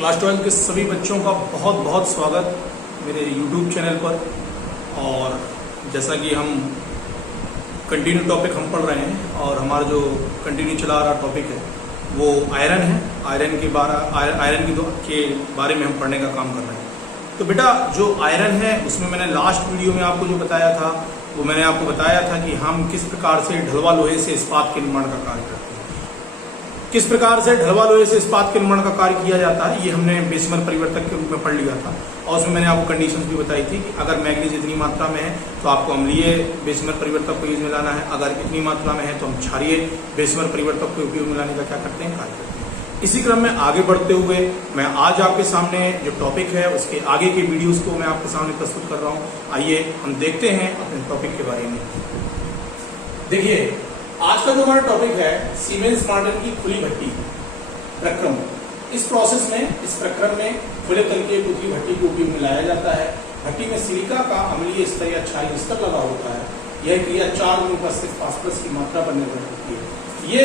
Class 12 के सभी बच्चों का बहुत बहुत स्वागत मेरे YouTube चैनल पर। और जैसा कि हम कंटिन्यू टॉपिक हम पढ़ रहे हैं और हमारा जो कंटिन्यू चला रहा टॉपिक है वो आयरन है। आयरन के बारे में हम पढ़ने का काम कर रहे हैं। तो बेटा जो आयरन है उसमें मैंने लास्ट वीडियो में आपको जो बताया था वो मैंने आपको बताया था कि हम किस प्रकार से ढलवा लोहे से इस्पात के निर्माण का कार्य करते हैं, किस प्रकार से ढलवा लोहे से इस्पात के निर्माण का कार्य किया जाता है। ये हमने बेसमेल परिवर्तक के रूप में पढ़ लिया था और उसमें मैंने आपको कंडीशंस भी बताई थी कि अगर मैग्नीज इतनी मात्रा में है तो आपको अम्लीय बेसमेल परिवर्तक को यूज में लाना है, अगर इतनी मात्रा में है तो हम क्षारीय बेसमेल परिवर्तक को उपयोग में लाने का क्या करते हैं, कार्य करते हैं। इसी क्रम में आगे बढ़ते हुए मैं आज आपके सामने जो टॉपिक है उसके आगे के वीडियोस को मैं आपके सामने प्रस्तुत कर रहा हूँ। आइए हम देखते हैं अपने टॉपिक के बारे में। देखिए आज का जो हमारा टॉपिक है सीमेंस मार्टिन की खुली भट्टी प्रक्रम। इस प्रोसेस में, इस प्रक्रम में खुले तल की पुतली भट्टी को उपयोग में लाया जाता है। भट्टी में सिलिका का अम्लीय स्तर या क्षारीय स्तर लगा होता है। यह क्रिया 4 गुण उपस्थित फास्फोरस की मात्रा पर निर्भर करती है। ये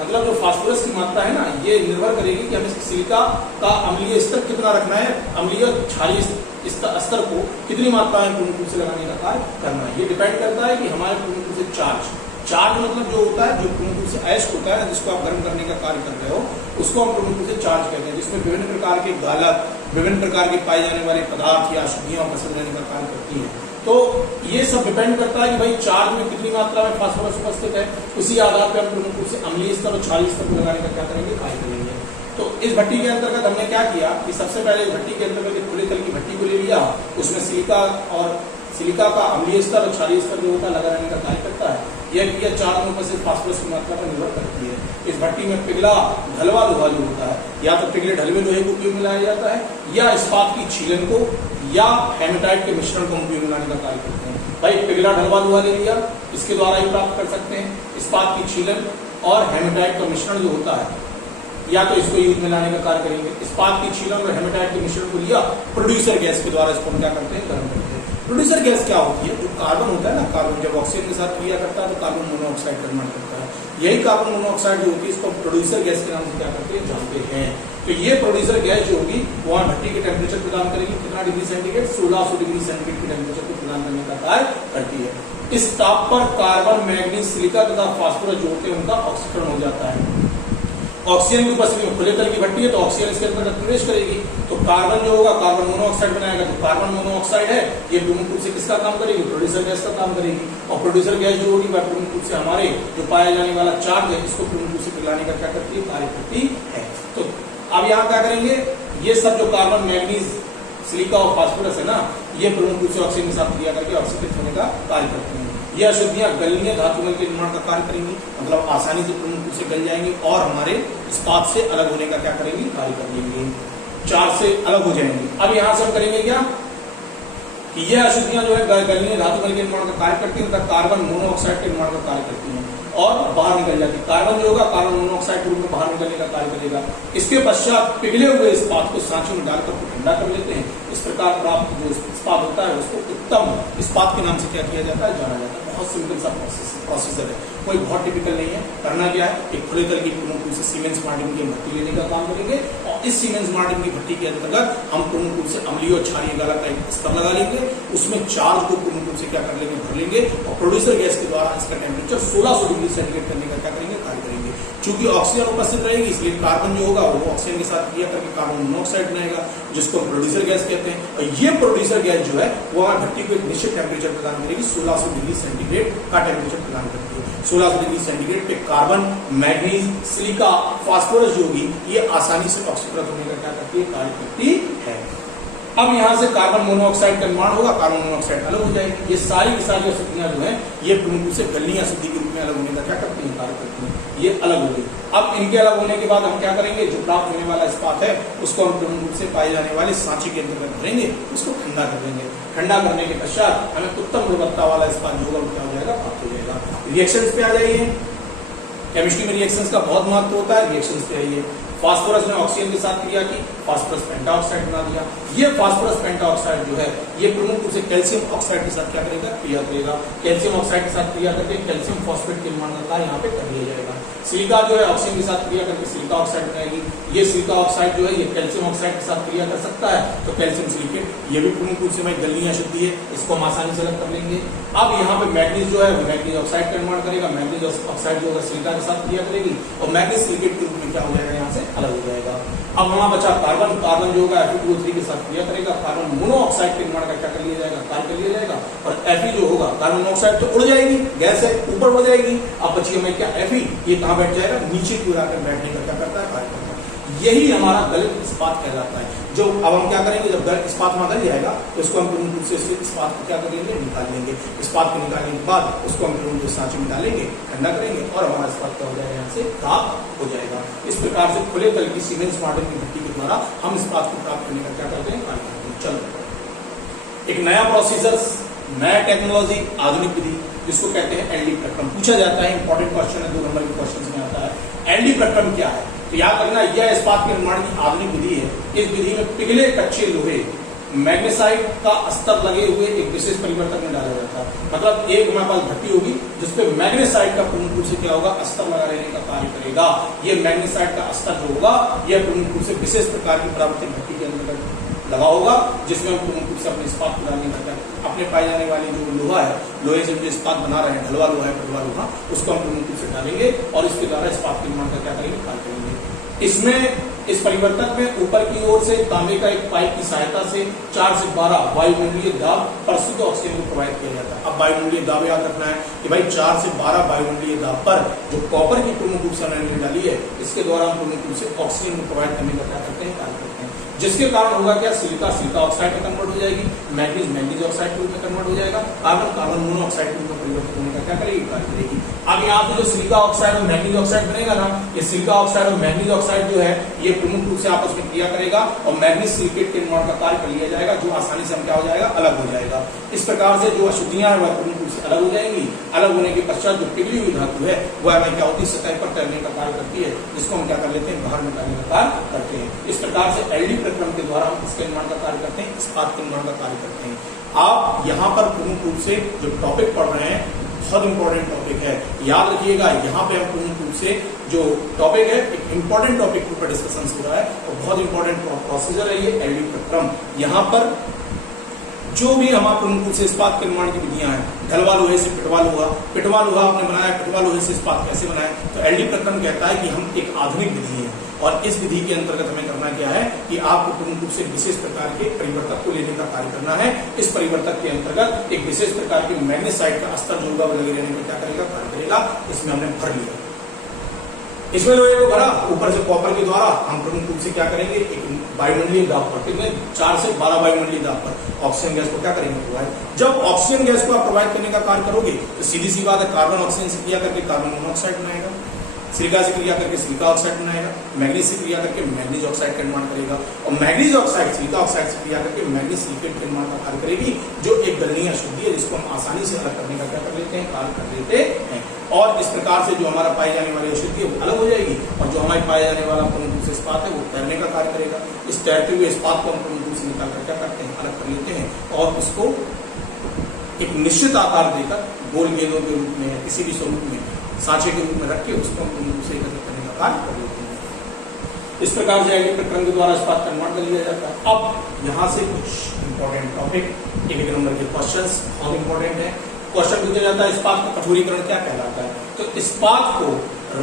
मतलब जो फास्फोरस की मात्रा है ना, ये निर्भर करेगी कि हमें सिलिका का अम्लीय स्तर कितना रखना है, अम्लीय और क्षारीय स्तर को कितनी मात्रा में पूर्ण रूप से लगाने का कार्य करना है। ये डिपेंड करता है कि हमारे पूर्ण रूप से चार्ज मतलब जो होता है, जो पूर्ण रूप से अयस्क होता है जिसको आप गर्म करने का कार्य कर रहे हो उसको हम पूर्ण रूप से चार्ज कहते हैं, जिसमें विभिन्न प्रकार के गालक, विभिन्न प्रकार के पाए जाने वाले पदार्थ या अशुद्धियां फंस रहने का कार्य करती हैं। तो ये सब डिपेंड करता है कि भाई चार्ज में कितनी मात्रा में फास्फोरस उपस्थित है, उसी आधार पर हम पूर्ण रूप से अम्लीय स्तर और क्षारीय स्तर को लगाने का क्या करेंगे, कार्य करेंगे। तो इस भट्टी के अंतर्गत हमने क्या किया कि सबसे पहले भट्टी के अंतर्गत खुले तल की भट्टी को ले लिया, उसमें सिलिका का अम्लीय स्तर और क्षारीय स्तर जो होता है लगा रहने का कार्य करता है। यह क्रिया 4 गुण उपस्थित फास्फोरस की मात्रा पर निर्भर करती है। इस भट्टी में पिघला ढलवा लोहा जो होता है, या तो पिघले ढलवे लोहे को उपयोग में लाया जाता है या इस्पात की छीलन को या हेमेटाइट के मिश्रण को उपयोग में लाने का कार्य करते हैं। भाई पिघला ढलवा लोहा ले लिया, इसके द्वारा ही प्राप्त कर सकते हैं। इस्पात की छीलन और हेमेटाइट का मिश्रण जो होता है या तो इसको यूज में लाने का कार्य करेंगे। इस्पात की छीलन और हेमेटाइट के मिश्रण को लिया, प्रोड्यूसर गैस के द्वारा इसको हम क्या करते हैं, गर्म करते हैं। प्रोड्यूसर गैस क्या होती है, जो कार्बन होता है ना, कार्बन जब ऑक्सीजन के साथ क्रिया करता है तो कार्बन मोनोऑक्साइड का निर्माण करता है। यही कार्बन मोनोऑक्साइड जो होती है इसको प्रोड्यूसर गैस के नाम से क्या करते हैं, जानते हैं। तो ये प्रोड्यूसर गैस जो होगी वो भट्टी के टेम्परेचर प्रदान करेगी, कितना डिग्री सेंटीग्रेड, 1600 डिग्री सेंटीग्रेड के टेम्परेचर को प्रदान करने का कार्य करती है। इस ताप पर कार्बन, मैग्नीज, सिलिका तथा फास्फोरस जो होते हैं उनका ऑक्सीकरण हो जाता है। ऑक्सीजन की उपस्थिति में खुले तल की भट्टी है तो ऑक्सीजन इसके अंदर प्रवेश करेगी तो कार्बन जो होगा कार्बन मोनोऑक्साइड बनाएगा। तो कार्बन मोनोऑक्साइड है ये पूर्ण रूप से किसका काम करेगी, प्रोड्यूसर गैस का काम करेगी। और प्रोड्यूसर गैस जो होगी वह पूर्ण रूप से हमारे जो पाया जाने वाला चार्ज है इसको पूर्ण रूप से पिघलाने का क्या करती है, कार्य करती है। तो अब यहाँ क्या करेंगे, ये सब जो कार्बन, मैग्नीज, सिलिका और फास्फोरस है ना, ये पूर्ण रूप से ऑक्सीजन के साथ क्रिया करके ऑक्सीकृत होने का कार्य करते हैं। ये अशुद्धियां गलनीय धातुमल के निर्माण का कार्य करेंगी, मतलब आसानी से पूर्ण रूप से गल जाएंगी और हमारे इस्पात से अलग होने का क्या करेंगी, कार्य कर लेंगे, चार्ज से अलग हो जाएंगी। अब यहां से हम करेंगे क्या कि ये अशुद्धियां जो है गलनीय धातुमल के निर्माण का कार्य करती है, कार्बन मोनोऑक्साइड के निर्माण का कार्य करती है और बाहर निकल जाती है। कार्बन जो होगा कार्बन मोनोऑक्साइड के रूप में बाहर निकलने का कार्य करेगा। इसके पश्चात पिघले हुए इस्पात को सांचों में डालकर ठंडा कर लेते हैं। इस प्रकार प्राप्त जो इस्पात होता है उसको उत्तम इस्पात के नाम से क्या किया जाता है, जाना जाता है। बहुत सिंपल सा प्रोसेसर है, कोई बहुत टिपिकल नहीं है। करना क्या है, एक खुले तल की पूर्ण रूप से सीमेंस मार्टिन की भट्टी लेने का काम करेंगे और इस सीमेंस मार्टिन की भट्टी के अंतर्गत हम पूर्ण रूप से अम्लीय और क्षारीय गाला का एक स्तर लगा लेंगे, उसमें चार्ज को पूर्ण रूप से क्या कर लेंगे, भर लेंगे और प्रोड्यूसर गैस के द्वारा इसका टेम्परेचर 1600 डिग्री सेंटीग्रेड करने का क्या करेंगे, कार्य करेंगे। चूंकि ऑक्सीजन उपस्थित रहेगी इसलिए कार्बन जो होगा वो ऑक्सीजन के साथ क्रिया करके कार्बन मोनोऑक्साइड बनाएगा जिसको प्रोड्यूसर गैस कहते हैं। और ये प्रोड्यूसर गैस जो है वो हमारी भट्टी को एक निश्चित टेम्परेचर प्रदान करेगी, 1600 डिग्री सेंटीग्रेड का टेम्परेचर प्रदान करती है। 1600 डिग्री सेंटीग्रेड पे कार्बन, मैग्नीज, सिलिका, फास्फोरस जो होगी ये आसानी से ऑक्सीकृत होने का क्या करती है, कार्य करती है। अब यहां से कार्बन मोनोऑक्साइड का निर्माण होगा, कार्बन मोनोऑक्साइड अलग हो जाएगी। ये सारी की सारी अशुद्धियां जो है ये पूर्ण रूप से गलनीय अशुद्धि के रूप में अलग होने का क्या करती है, कार्य करती है। ये अलग हो गई। अब इनके अलग होने के बाद हम क्या करेंगे, जो प्राप्त होने वाला इस्पात है उसको हम पूर्ण रूप से पाए जाने वाले सांचे के अंतर्गत भरेंगे, उसको ठंडा कर देंगे। ठंडा करने के पश्चात हमें उत्तम गुणवत्ता वाला इस्पात जो होगा क्या हो जाएगा, प्राप्त हो जाएगा। रिएक्शंस पे आ जाइए। केमिस्ट्री में रिएक्शंस का बहुत महत्व होता है, रिएक्शंस पे आइए। फास्फोरस ने ऑक्सीजन के साथ क्रिया की, फास्फोरस पेंटाऑक्साइड बना दिया। ये फास्फोरस पेंटाऑक्साइड जो है ये प्रमुख रूप से कैल्शियम ऑक्साइड के साथ क्या करेगा, क्रिया करेगा। कैल्शियम ऑक्साइड के साथ क्रिया करके कैल्शियम फॉस्फेट के निर्माण का कार्य यहाँ पे कर लिया जाएगा। सिलिका जो है ऑक्सीजन के साथ क्रिया करके सिलिका ऑक्साइड बनाएगी। ये सिलिका ऑक्साइड जो है ये कैल्शियम ऑक्साइड के साथ क्रिया कर सकता है, तो कैल्शियम सिलिकेट। ये भी प्रमुख रूप से गलनीय अशुद्धि है, इसको हम आसानी से अलग कर लेंगे। अब यहाँ पे मैग्नीज जो है वो मैग्नीज ऑक्साइड का निर्माण करेगा। मैग्नीज ऑक्साइड जो है सिलिका के साथ क्रिया करेगी और मैग्नीज सिलिकेट के रूप में क्या हो जाएगा, यहाँ से अलग हो जाएगा। अब वहां बचा कार्बन। कार्बन जो होगा Fe2O3 के साथ क्रिया करेगा। कार्बन मोनोऑक्साइड के निर्माण का क्या कर लिया जाएगा, कार्य कर लिया जाएगा। और Fe जो होगा, कार्बन मोनोऑक्साइड तो उड़ जाएगी, गैस है, ऊपर हो जाएगी। अब बची हमें क्या, Fe, ये कहाँ बैठ जाएगा, नीचे की ओर आकर बैठने का क्या करता है, कार्य करता है। यही हमारा गलित इस्पात कहलाता है। जो अब हम क्या करेंगे, जब इस्पात वहां गल जाएगा तो इसको हम पूर्ण रूप से इस्पात को क्या करेंगे, निकाल लेंगे। इस्पात को निकालने के बाद उसको हम पूर्ण रूप से सांचे में डालेंगे, ठंडा करेंगे और हमारा इस्पात क्या हो जाएगा, यहाँ से प्राप्त हो जाएगा। इस प्रकार से खुले तल की सीमेंस मॉडल की भट्टी के द्वारा हम इस्पात को प्राप्त करने का क्या करते हैं, कार्य करते हैं। चलो, एक नया प्रोसीजर, नया टेक्नोलॉजी, आधुनिक विधि, जिसको कहते हैं एलडी प्रक्रम। पूछा जाता है, इंपॉर्टेंट क्वेश्चन है, 2 नंबर के क्वेश्चन में आता है। एलडी प्रक्रम क्या है, तो याद रखना, यह इस्पात के निर्माण की आधुनिक विधि है। इस विधि में पिघले कच्चे लोहे मैग्नेसाइट का स्तर लगे हुए एक विशेष परिवर्तक में डाला जाता है। मतलब एक हमारे पास भट्टी होगी जिसपे मैग्नेसाइट का पूर्ण रूप से क्या होगा, स्तर लगा रहने का कार्य करेगा। ये मैग्नेसाइट का स्तर जो होगा यह पूर्ण रूप से विशेष प्रकार की परावर्तित भट्टी के अंदर लगा होगा, जिसमें हम पूर्ण रूप से अपने इस्पात को डालने का, अपने पाए जाने वाले जो लोहा है, लोहे से जो इस्पात बना रहे हैं, ढलवा लोहा है, पटवा लोहा, उसको हम पूर्ण रूप से डालेंगे और इसके द्वारा इस्पात के निर्माण का क्या करेंगे, कार्य करेंगे। इसमें इस परिवर्तक में ऊपर की ओर से तांबे का एक पाइप की सहायता से 4 से 12 वायुमंडलीय दाब पर शुद्ध ऑक्सीजन को प्रोवाइड किया जाता है। अब वायुमंडलीय दाब याद रखना है कि भाई 4 से 12 वायुमंडलीय दाब पर जो कॉपर की प्रमुख रूप से हमने डाली है, इसके द्वारा हम प्रमुख रूप से ऑक्सीजन को प्रोवाइड करने का क्या करते हैं, कार्य करते हैं। जिसके कारण होगा क्या, सिलिका सिलिका ऑक्साइड में कन्वर्ट हो जाएगी, मैग्नीज मैग्नीज ऑक्साइड के रूप में कन्वर्ट हो जाएगा, कार्बन कार्बन मोनोऑक्साइड के रूप में परिवर्तित होने का क्या करेगी, कार्य करेगी। अब यहाँ पे जो सिलिका ऑक्साइड और मैग्नीज ऑक्साइड बनेगा ना, ये सिलिका ऑक्साइड और मैग्नीज ऑक्साइड जो है ये प्रमुख रूप से आपस में क्रिया करेगा और मैग्नीज सिलिकेट के निर्माण का कार्य कर लिया जाएगा, जो आसानी से हम क्या हो जाएगा, अलग हो जाएगा। इस प्रकार से जो अशुद्धियां हैं वह प्रमुख रूप से अलग हो जाएंगी। अलग होने के पश्चात जो पिघली हुई धातु है वह हमें क्या होती है, सतह पर तैरने का कार्य करती है, जिसको हम क्या कर लेते हैं, बाहर निकालने का कार्य करते हैं। इस प्रकार से एलडी प्रक्रम के द्वारा हम इसके निर्माण का कार्य करते हैं, इस्पात के निर्माण का कार्य करते हैं। आप यहाँ पर प्रमुख रूप से जो टॉपिक पढ़ रहे हैं बहुत इंपॉर्टेंट टॉपिक है, याद रखिएगा। यहाँ पे हम प्रमुख रूप से जो टॉपिक है एक इंपॉर्टेंट टॉपिक के ऊपर डिस्कशन हो रहा है और बहुत इंपॉर्टेंट प्रोसीजर है ये एलडी प्रक्रम। यहाँ पर जो भी हमारे प्रमुख रूप से इस्पात के निर्माण की विधियां हैं, ढलवा लोहे से पिटवा लोहा आपने बनाया, पिटवा लोहे से इस्पात कैसे बनाया, तो एलडी प्रक्रम कहता है कि हम एक आधुनिक विधि है और इस विधि के अंतर्गत हमें करना क्या है कि आपको प्रमुख रूप से विशेष प्रकार के परिवर्तक को लेने का कार्य करना है। इस परिवर्तक के अंतर्गत एक विशेष प्रकार के मैग्नेसाइट का स्तर जो होगा वो लगे रहने में क्या करेगा, कार्य करेगा। इसमें हमने भर लिया, इसमें लोहे को भरा, ऊपर से कॉपर के द्वारा हम प्रमुख रूप से क्या करेंगे, एक वायुमंडलीय दाब पर 4 से 12 वायुमंडलीय दाब पर ऑक्सीजन गैस को क्या करेंगे, प्रोवाइड। जब ऑक्सीजन गैस को आप प्रोवाइड करने का कार्य करोगे तो सीधी सी बात है, कार्बन ऑक्सीजन से क्रिया करके कार्बन मोनोऑक्साइड बनाएगा, सिलिका से क्रिया करके सिलिका ऑक्साइड बनाएगा, मैग्नीज से क्रिया करके मैग्नीज ऑक्साइड का निर्माण करेगा और मैग्नीज ऑक्साइड सिलिका ऑक्साइड से क्रिया करके मैग्नीज सिलिकेट का निर्माण का कार्य करेगी, जो एक गलनीय अशुद्धि है, जिसको हम आसानी से अलग करने का क्या कर लेते हैं, कार्य कर लेते हैं। और इस प्रकार से जो हमारा पाई जाने वाली अशुद्धि है वो अलग हो जाएगी और जो हमारे पाए जाने वाला प्रमुख रूप से इस्पात है वो तैरने का कार्य करेगा। इस तैरते हुए इस्पात को हम प्रमुख रूप से निकाल कर क्या करते हैं, अलग कर लेते हैं और उसको एक निश्चित आकार देकर गोल गेंदों के रूप में या किसी भी स्वरूप में सांचे के रूप में रख के उसको हम प्रमुख रूप से एकत्रित करने का कार्य कर लेते हैं। इस प्रकार से एलडी प्रक्रम के द्वारा इस्पात का निर्माण कर लिया जाता है। अब यहाँ से कुछ इंपॉर्टेंट टॉपिक, एक नंबर के क्वेश्चन बहुत इंपॉर्टेंट है। क्वेश्चन पूछा जाता है इस्पात का कठोरीकरण क्या कहलाता है, तो इस्पात को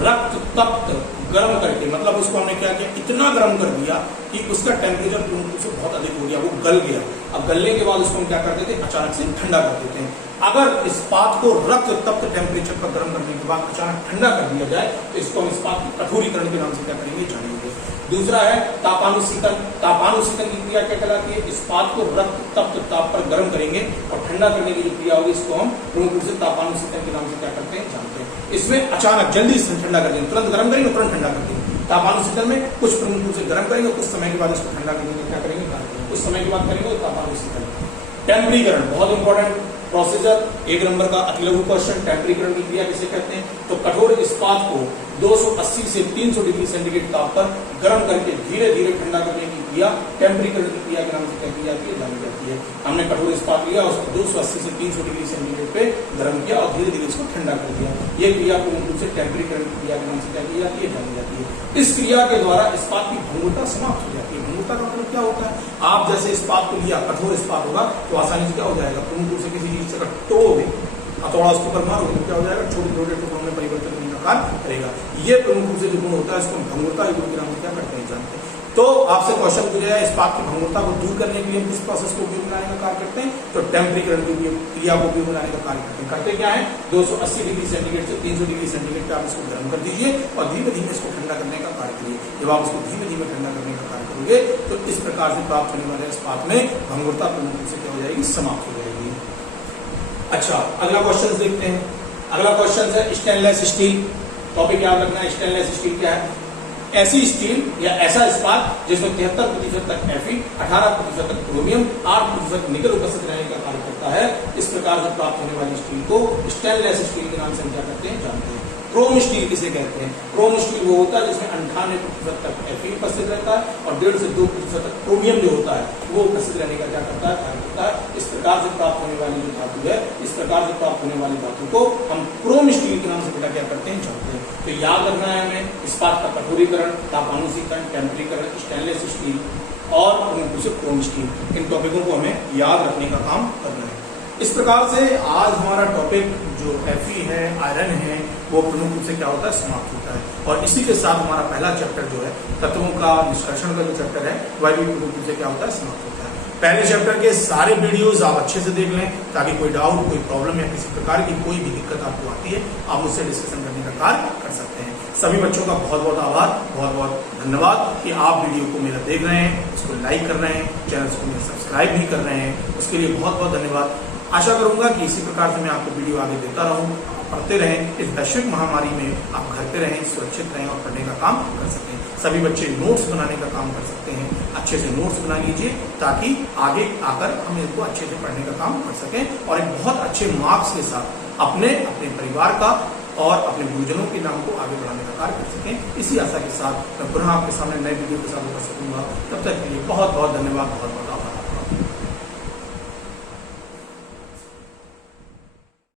रक्त तप्त गर्म करके, मतलब उसको हमने क्या किया, इतना गर्म कर दिया कि उसका टेम्परेचर पूर्ण रूप से बहुत अधिक हो गया, वो गल गया। अब गलने के बाद उसको हम क्या कर देते हैं, अचानक से ठंडा कर देते हैं। अगर इस्पात को रक्त तप्त टेम्परेचर पर गर्म करने के बाद अचानक ठंडा कर दिया जाए तो इसको हम इस्पात की कठोरीकरण के नाम से क्या करेंगे, जानेंगे। दूसरा है तापानुशीतन। तापानुशीतन की क्रिया क्या कहलाती है, इस्पात को रक्त तप्त ताप पर गर्म करेंगे और ठंडा करने की जो क्रिया होगी इसको हम प्रमुख रूप से तापानुशीतन के नाम से क्या करते हैं, जानते हैं। इसमें अचानक जल्दी से ठंडा कर देंगे, तुरंत गर्म करेंगे तुरंत ठंडा कर देंगे। तापानुशीतन में कुछ प्रमुख रूप से गर्म करेंगे, कुछ समय के बाद इसको ठंडा करेंगे, क्या करेंगे, कुछ समय के बाद करेंगे तापानुशीतन। टेम्परीकरण बहुत इंपॉर्टेंट प्रोसीजर 1 नंबर का अति लघु क्वेश्चन, टेम्परीकरण की क्रिया किसे कहते हैं? तो कठोर इस्पात को 280 से 300 डिग्री सेंटीग्रेड ताप पर गर्म करके धीरे धीरे ठंडा करने की क्रिया टेम्परीकरण की क्रिया के नाम से क्या की जाती है? जानी जाती है। हमने कठोर इस्पात लिया, उसको 280 से 300 डिग्री सेंटीग्रेड पे गर्म किया और धीरे धीरे उसको ठंडा कर दिया। ये क्रिया पूर्ण रूप से टेम्परीकरण की क्रिया के नाम से क्या की जाती है? जानी जाती है। इस क्रिया के द्वारा इस्पात की भंगुरता समाप्त हो जाती है। भंगुरता का मतलब क्या होता है? आप जैसे इस्पात को लिया, कठोर इस्पात होगा तो आसानी से क्या हो जाएगा? पूर्ण रूप से किसी चीज से तोड़ोगे, हथौड़ा उसके ऊपर मारोगे, क्या हो जाएगा? छोटे छोटे टुकड़ों में परिवर्तन करने का कार्य करेगा। ये प्रमुख रूप से जो गुण होता है इसको भंगुरता गुण के नाम से क्या करते हैं? जानते हैं। तो आपसे क्वेश्चन पूछा जाए इस्पात की भंगुरता को दूर करने के लिए हम किस प्रोसेस को उपयोग में लाने का कार्य करते हैं? तो टेम्परीकरण की क्रिया को उपयोग में लाने का कार्य करते हैं। करते क्या है? 280 डिग्री सेंटीग्रेड से 300 डिग्री सेंटीग्रेड पे आप इसको गर्म कर दीजिए और धीमे धीमे इसको ठंडा करने का कार्य करिए। जब आप इसको धीमे धीमे ठंडा करने का कार्य करोगे तो इस प्रकार से प्राप्त होने वाले इस्पात में भंगुरता प्रमुख रूप से क्या हो जाएगी? समाप्त हो जाएगी। अच्छा, अगला क्वेश्चन देखते हैं। अगला क्वेश्चन है स्टेनलेस स्टील। टॉपिक याद रखना है, स्टेनलेस स्टील क्या है? ऐसी स्टील या ऐसा इस्पात जिसमें 73% तक Fe, 18% तक क्रोमियम, 8% निकल उपस्थित रहने का कार्य करता है। इस प्रकार से प्राप्त होने वाली स्टील को स्टेनलेस स्टील के नाम से क्या करते हैं? जानते हैं। क्रोम स्टील किसे कहते हैं? क्रोम स्टील वो होता है जिसमें 98% तक Fe उपस्थित रहता है और 1.5 से 2% तक क्रोमियम जो होता है वो उपस्थित रहने का क्या करता है? कार्य करता है। इस प्रकार से प्राप्त होने वाली जो धातु है, इस प्रकार से प्राप्त होने वाली धातु को हम क्रोम स्टील के नाम से बेटा क्या करते हैं? जानते हैं। तो याद रखना है हमें इस्पात का कठोरीकरण, तापानुसीकरण, टेम्परीकरण, स्टेनलेस स्टील और क्रोम स्टील, इन टॉपिकों को हमें याद रखने का काम करना है। इस प्रकार से आज हमारा टॉपिक जो Fe है, आयरन है, वो प्रमुख रूप से क्या होता है? समाप्त होता है। और इसी के साथ हमारा पहला चैप्टर जो है तत्वों का निष्कर्षण का जो चैप्टर है वह भी प्रमुख रूप से क्या होता है? समाप्त होता है। पहले चैप्टर के सारे वीडियोस आप अच्छे से देख लें ताकि कोई डाउट, कोई प्रॉब्लम या किसी प्रकार की कोई भी दिक्कत आपको आती है आप उससे डिस्कशन करने का कार्य कर सकते हैं। सभी बच्चों का बहुत बहुत आभार, बहुत बहुत धन्यवाद कि आप वीडियो को मेरा देख रहे हैं, उसको लाइक कर रहे हैं, चैनल को मेरा सब्सक्राइब भी कर रहे हैं, उसके लिए बहुत बहुत धन्यवाद। आशा करूंगा कि इसी प्रकार से मैं आपको वीडियो आगे देता रहूं, पढ़ते रहें, इस वैश्विक महामारी में आप घर पे रहें, सुरक्षित रहें और पढ़ने का काम कर सकें। सभी बच्चे नोट्स बनाने का काम कर सकते हैं, अच्छे से नोट्स बना लीजिए ताकि आगे आकर हम इसको अच्छे से पढ़ने का काम कर सकें और एक बहुत अच्छे मार्क्स के साथ अपने परिवार का और अपने गुरुजनों के नाम को आगे बढ़ाने का कार्य कर सकें। इसी आशा के साथ मैं पुनः आपके सामने नए वीडियो के साथ उपस्थित होऊंगा। तब तक के लिए बहुत बहुत धन्यवाद, बहुत बहुत आभार।